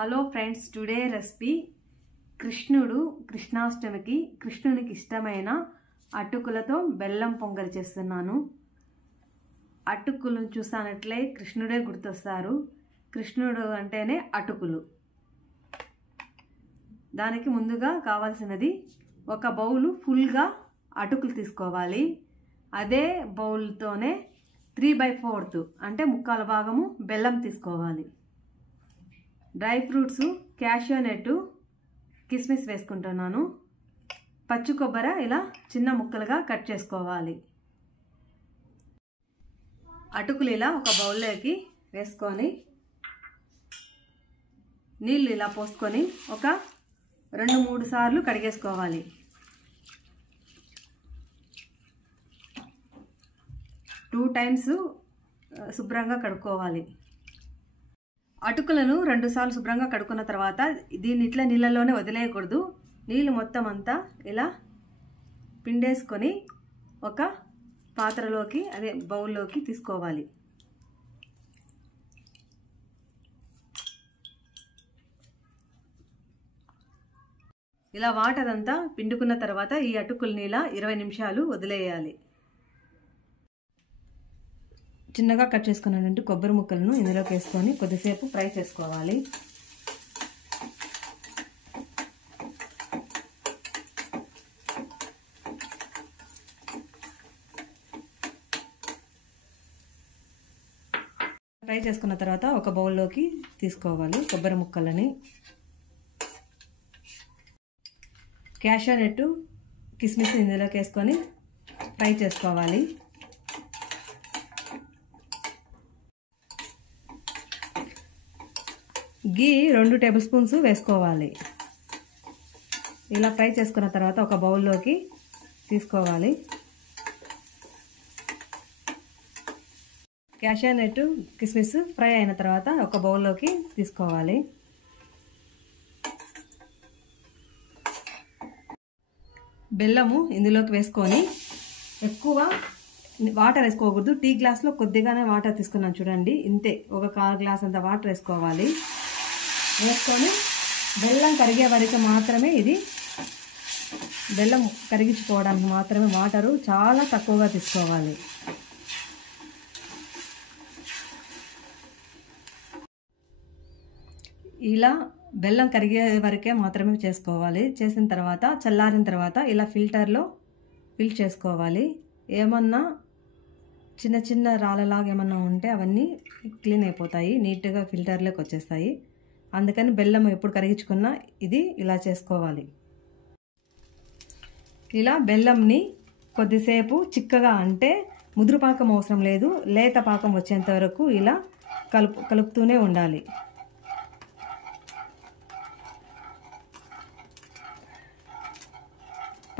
Hello friends, today recipe కృష్ణాష్టమికి కృష్ణునికి ఇష్టమైన అటుకులతో బెల్లం పొంగల్ చేస్తున్నాను. అటుకులను చూసానట్లే కృష్ణుడే గుర్తొస్తారు. కృష్ణుడు అంటేనే అటుకులు. దానికి ముందుగా కావాల్సినది ఒక బౌలు ఫుల్గా అటుకులు తీసుకోవాలి. అదే బౌల్తోనే 3/4 అంటే ముక్కాల భాగము బెల్లం తీసుకోవాలి. డ్రై ఫ్రూట్స్, క్యాషియో నట్, కిస్మిస్ వేసుకుంటున్నాను. పచ్చి కొబ్బరి ఇలా చిన్న ముక్కలుగా కట్ చేసుకోవాలి. అటుకులు ఇలా ఒక బౌల్లోకి వేసుకొని నీళ్ళు ఇలా పోసుకొని ఒక 2-3 సార్లు కడిగేసుకోవాలి. టూ టైమ్స్ శుభ్రంగా కడుక్కోవాలి. అటుకులను 2 సార్లు శుభ్రంగా కడుక్కున్న తర్వాత దీన్ని ఇట్లా నీళ్ళలోనే వదిలేయకూడదు. నీళ్ళు మొత్తం అంతా ఇలా పిండేసుకొని ఒక పాత్రలోకి, అదే బౌల్లోకి తీసుకోవాలి. ఇలా వాటర్ అంతా పిండుకున్న తర్వాత ఈ అటుకుల్ని ఇలా 20 నిమిషాలు వదిలేయాలి. చిన్నగా కట్ చేసుకున్నానంటే కొబ్బరి ముక్కలను ఇందులోకి వేసుకొని కొద్దిసేపు ఫ్రై చేసుకోవాలి. ఫ్రై చేసుకున్న తర్వాత ఒక బౌల్లోకి తీసుకోవాలి కొబ్బరి ముక్కలని. క్యాషియో నట్, కిస్మిస్ ఇందులోకి వేసుకొని ఫ్రై చేసుకోవాలి. గీ 2 టేబుల్ స్పూన్స్ వేసుకోవాలి. ఇలా ఫ్రై చేసుకున్న తర్వాత ఒక బౌల్లోకి తీసుకోవాలి. క్యాషియో నట్, కిస్మిస్ ఫ్రై అయిన తర్వాత ఒక బౌల్లోకి తీసుకోవాలి. బెల్లము ఇందులోకి వేసుకొని ఎక్కువ వాటర్ వేసుకోకూడదు. టీ గ్లాస్లో కొద్దిగానే వాటర్ తీసుకున్నాను చూడండి, ఇంతే. ఒక 1/4 గ్లాస్ అంత వాటర్ వేసుకోవాలి. వేసుకొని బెల్లం కరిగే వరకు మాత్రమే, ఇది బెల్లం కరిగించుకోవడానికి మాత్రమే వాటరు చాలా తక్కువగా తీసుకోవాలి. ఇలా బెల్లం కరిగే వరకే మాత్రమే చేసుకోవాలి. చేసిన తర్వాత చల్లారిన తర్వాత ఇలా ఫిల్టర్లో ఫిల్ చేసుకోవాలి. ఏమన్నా చిన్న చిన్న రాళ్ళలాగా ఏమన్నా ఉంటే అవన్నీ క్లీన్ అయిపోతాయి, నీట్గా ఫిల్టర్లోకి వచ్చేస్తాయి. అందుకని బెల్లం ఎప్పుడు కరిగించుకున్నా ఇది ఇలా చేసుకోవాలి. ఇలా బెల్లంని కొద్దిసేపు చిక్కగా, అంటే ముదురు పాకం అవసరం లేదు, లేత పాకం వచ్చేంత వరకు ఇలా కలుపుతూనే ఉండాలి.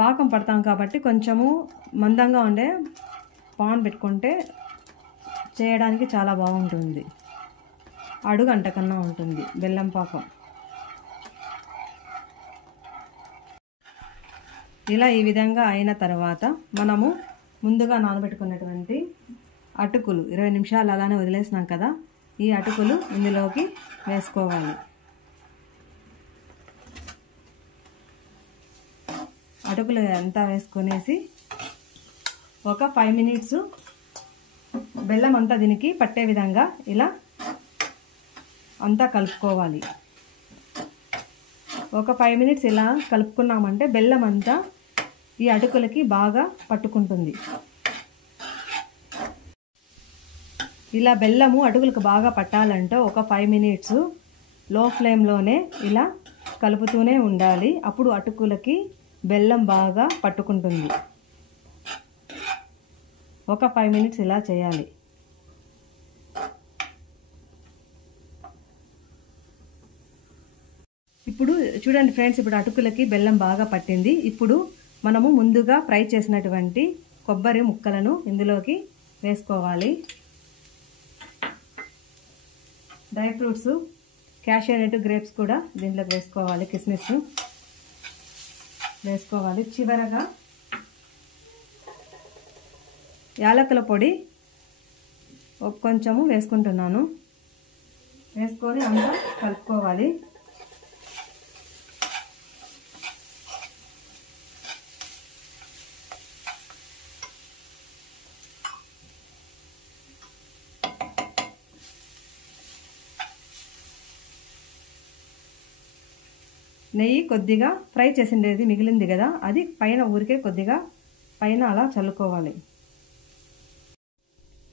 పాకం పడతాం కాబట్టి కొంచెము మందంగా ఉండే పాన్ పెట్టుకుంటే చేయడానికి చాలా బాగుంటుంది. అడుగు అంటకన్నా ఉంటుంది బెల్లం పాకం. ఇలా ఈ విధంగా అయిన తర్వాత మనము ముందుగా నానబెట్టుకున్నటువంటి అటుకులు 20 నిమిషాలు అలానే వదిలేసినాం కదా, ఈ అటుకులు ఇందులోకి వేసుకోవాలి. అటుకులు అంతా వేసుకొనేసి ఒక 5 మినిట్స్ బెల్లం అంతా దీనికి పట్టే విధంగా ఇలా అంతా కలుపుకోవాలి. ఒక 5 మినిట్స్ ఇలా కలుపుకున్నామంటే బెల్లం అంతా ఈ అటుకులకి బాగా పట్టుకుంటుంది. ఇలా బెల్లము అటుకులకు బాగా పట్టాలంటే ఒక 5 మినిట్స్ లో ఫ్లేమ్లోనే ఇలా కలుపుతూనే ఉండాలి. అప్పుడు అటుకులకి బెల్లం బాగా పట్టుకుంటుంది. ఒక 5 మినిట్స్ ఇలా చేయాలి. ఇప్పుడు చూడండి ఫ్రెండ్స్, ఇప్పుడు అటుకులకి బెల్లం బాగా పట్టింది. ఇప్పుడు మనము ముందుగా ఫ్రై చేసినటువంటి కొబ్బరి ముక్కలను ఇందులోకి వేసుకోవాలి. డ్రై ఫ్రూట్స్, క్యాషియో నట్, గ్రేప్స్ కూడా దీంట్లోకి వేసుకోవాలి. కిస్మిస్ వేసుకోవాలి. చివరగా యాలకుల పొడి కొంచెము వేసుకుంటున్నాను. వేసుకొని అంతా కలుపుకోవాలి. నెయ్యి కొద్దిగా ఫ్రై చేసిండేది మిగిలింది కదా, అది పైన ఊరికే కొద్దిగా పైన అలా చల్లుకోవాలి.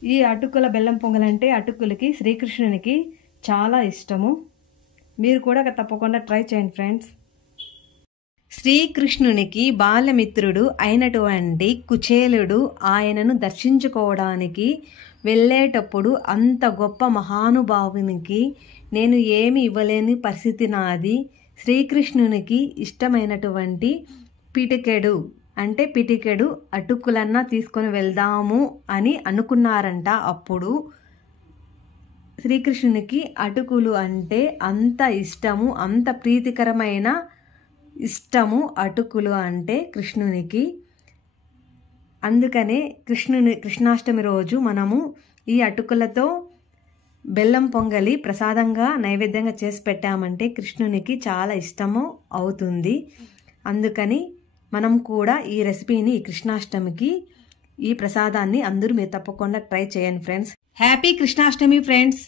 ఈ అటుకుల బెల్లం పొంగలంటే అటుకులకి శ్రీకృష్ణునికి చాలా ఇష్టము. మీరు కూడా తప్పకుండా ట్రై చేయండి ఫ్రెండ్స్. శ్రీకృష్ణునికి బాల్యమిత్రుడు అయినటువంటి కుచేలుడు ఆయనను దర్శించుకోవడానికి వెళ్ళేటప్పుడు అంత గొప్ప మహానుభావునికి నేను ఏమి ఇవ్వలేని పరిస్థితి నాది, శ్రీకృష్ణునికి ఇష్టమైనటువంటి పిటికెడు అటుకులన్నా తీసుకొని వెళ్దాము అని అనుకున్నారంట. అప్పుడు శ్రీకృష్ణునికి అటుకులు అంటే అంత ఇష్టము, అంత ప్రీతికరమైన ఇష్టము అటుకులు అంటే కృష్ణునికి. అందుకనే కృష్ణాష్టమి రోజు మనము ఈ అటుకులతో బెల్లం పొంగలి ప్రసాదంగా నైవేద్యంగా చేసి పెట్టామంటే కృష్ణునికి చాలా ఇష్టము అవుతుంది. అందుకని మనం కూడా ఈ రెసిపీని కృష్ణాష్టమికి ఈ ప్రసాదాన్ని అందరూ మీరు తప్పకుండా ట్రై చేయండి ఫ్రెండ్స్. Happy Krishnashtami friends.